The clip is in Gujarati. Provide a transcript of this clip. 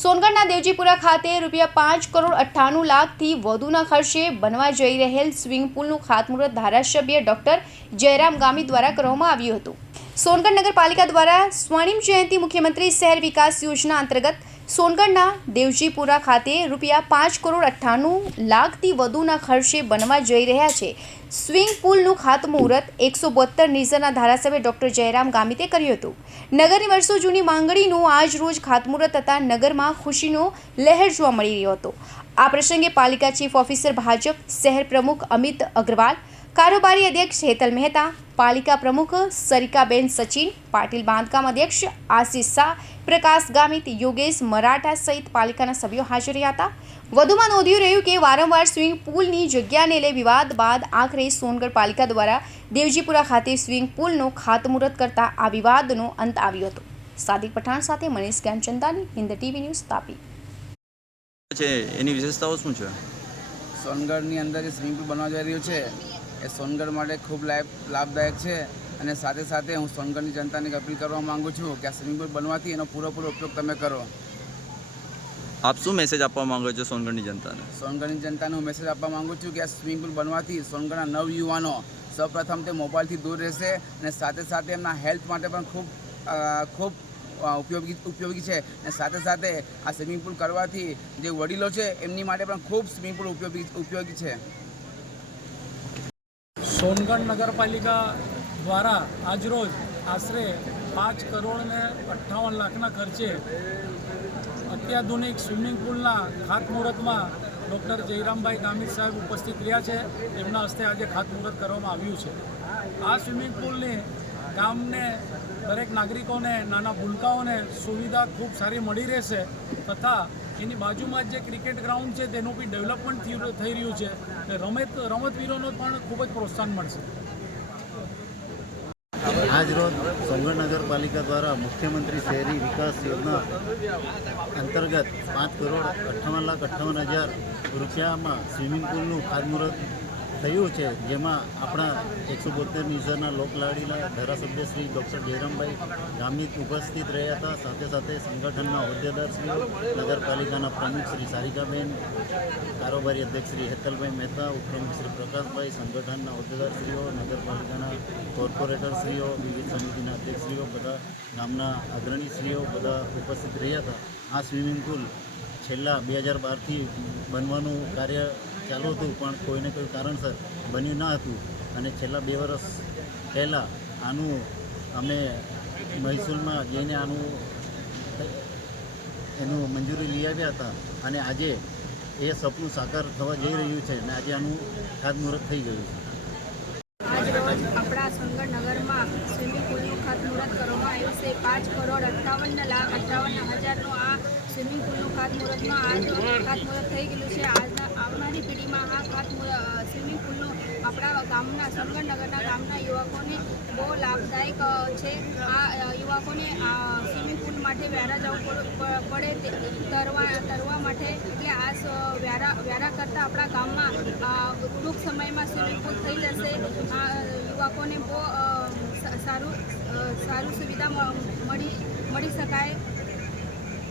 સોનગઢના દેવજીપુરા ખાતે રૂપિયા પાંચ કરોડ અઠ્ઠાણું લાખથી વધુના ખર્ચે બનવા જઈ રહેલ સ્વિમિંગ પુલનું ખાતમુહૂર્ત ધારાસભ્ય ડોક્ટર જયરામ ગામી દ્વારા કરવામાં આવ્યું હતું. સોનગઢ નગરપાલિકા દ્વારા સ્વર્ણિમ જયંતિ મુખ્યમંત્રી શહેર વિકાસ યોજના અંતર્ગત સોનગઢના દેવજીપુરા ખાતે રૂપિયા પાંચ કરોડ અઠ્ઠાણું લાખથી વધુના ખર્ચે બનવા જઈ રહ્યા છે. સ્વિંગ પુલનું ખાતમુહૂર્ત એકસો બોતેર નિઝરના ધારાસભ્ય ડોક્ટર જયરામ ગામિતે કર્યું હતું. નગરની વર્ષો જૂની માંગણીનું આજ રોજ ખાતમુહૂર્ત થતાં નગરમાં ખુશીનો લહેર જોવા મળી રહ્યો હતો. આ પ્રસંગે પાલિકા ચીફ ઓફિસર ભાજપ શહેર પ્રમુખ અમિત અગ્રવાલ કારોબારી અધ્યક્ષ હેતલ મહેતા પાલિકા પ્રમુખ સરિકાબેન સચિન પાટીલ બાંધકામ અધ્યક્ષ આશિષ શાહ પ્રકાશ ગામિત યોગેશ મરાઠા સહિત પાલિકાના સભ્યો હાજર રહ્યા હતા. વધુમાં નોંધ્યું રહ્યું કે વારંવાર સ્વિમિંગ પુલની જગ્યાને લઈ વિવાદ બાદ આખરે સોનગઢ પાલિકા દ્વારા દેવજીપુરા ખાતે સ્વિમિંગ પુલનું ખાતમુહૂર્ત કરતા આ વિવાદનો અંત આવ્યો હતો. સાદિક પઠાણ સાથે મનીષ જ્ઞાનચંદાની હિન્દ ટીવી ન્યૂઝ તાપી. છે એની વિશેષતાઓ શું છે? સોનગઢની અંદર જે સ્વિમિંગ પુલ બનવા જઈ રહ્યું છે એ સોનગઢ માટે ખૂબ લાભ લાભદાયક છે. અને સાથે સાથે હું સોનગઢની જનતાને અપીલ કરવા માગું છું કે આ સ્વિમિંગ પુલ બનવાથી એનો પૂરેપૂરો ઉપયોગ તમે કરો. આપ શું મેસેજ આપવા માંગો છો સોનગઢની જનતાને? સોનગઢની જનતાને હું મેસેજ આપવા માગું છું કે આ સ્વિમિંગ પુલ બનવાથી સોનગઢના નવયુવાનો સૌપ્રથમ તે મોબાઈલથી દૂર રહેશે અને સાથે સાથે એમના હેલ્થ માટે પણ ખૂબ ખૂબ ઉપયોગી ઉપયોગી છે. અને સાથે સાથે આ સ્વિમિંગ પુલ કરવાથી જે વડીલો છે એમની માટે પણ ખૂબ સ્વિમિંગ પુલ ઉપયોગી ઉપયોગી છે. સોનગઢ નગરપાલિકા દ્વારા આજરોજ આશરે પાંચ કરોડ ને અઠ્ઠાવન લાખના ખર્ચે અત્યાધુનિક સ્વિમિંગ પુલના ખાતમુહૂર્તમાં ડૉક્ટર જયરામભાઈ ગામિત સાહેબ ઉપસ્થિત રહ્યા છે. એમના હસ્તે આજે ખાતમુહૂર્ત કરવામાં આવ્યું છે. આ સ્વિમિંગ પુલની ગામને દરેક નાગરિકોને, નાના ભૂલકાઓને સુવિધા ખૂબ સારી મળી રહેશે તથા એની બાજુમાં જ ક્રિકેટ ગ્રાઉન્ડ છે, તેનું બી ડેવલપમેન્ટ થઈ રહ્યું- છે. રમત રમતવીરોનો પણ ખૂબ જ પ્રોત્સાહન મળશે. આજ રોજ સોનગઢ નગરપાલિકા દ્વારા મુખ્યમંત્રી શહેરી વિકાસ યોજના અંતર્ગત પાંચ કરોડ અઠ્ઠાવન લાખ અઠ્ઠાવન હજાર રૂપિયામાં સ્વિમિંગ પુલનું ખાતમુહૂર્ત થયું છે, જેમાં આપણા એકસો બોતેર નિઝરના લોકલાડીલા ધારાસભ્ય શ્રી ડૉક્ટર જયરામભાઈ ગામિત ઉપસ્થિત રહ્યા હતા. સાથે સાથે સંગઠનના હોદ્દેદારશ્રીઓ નગરપાલિકાના પ્રમુખ શ્રી સારિકાબેન, કારોબારી અધ્યક્ષ શ્રી હેતલભાઈ મહેતા, ઉપપ્રમુખ શ્રી પ્રકાશભાઈ, સંગઠનના હોદ્દેદારશ્રીઓ નગરપાલિકાના કોર્પોરેટરશ્રીઓ વિવિધ સમિતિના અધ્યક્ષશ્રીઓ, બધા ગામના અગ્રણીશ્રીઓ બધા ઉપસ્થિત રહ્યા હતા. આ સ્વિમિંગ પુલ છેલ્લા બે હજાર બારથી બનવાનું કાર્ય ચાલુ હતું, પણ કોઈને કોઈ કારણસર બન્યું ન હતું. અને છેલ્લા બે વર્ષ પહેલાં આનું અમે મહેસૂલમાં જઈને આનું એનું મંજૂરી લઈ આવ્યા હતા. અને આજે એ સપનું સાકાર થવા જઈ રહ્યું છે અને આજે આનું ખાતમુહૂર્ત થઈ ગયું છે. આજરોજ આપણા પુલનું ખાતમુહૂર્ત કરવામાં આવ્યું છે. પાંચ કરોડ અઠાવન લાખ અઠ્ઠાવન હજારનું આ સ્વિમિંગ પુલનું ખાતમુહૂર્તનું આજ ખાતમુહૂર્ત થઈ ગયેલું છે. આજના આવનારી પેઢીમાં આ ખાતમુહૂર્ત સ્વિમિંગ પુલનો આપણા ગામના સુરગઢનગરના ગામના યુવકોને બહુ લાભદાયક છે. આ યુવકોને આ સ્વિમિંગ પુલ માટે વ્યારા જવું પડ- તરવા તરવા માટે એટલે આ વ્યારા વ્યારા કરતાં આપણા ગામમાં ટૂંક સમયમાં સ્વિમિંગ પુલ થઈ જશે. આ, યુવકોને બહુ સારું સારું સુવિધા મળી મળી શકાય.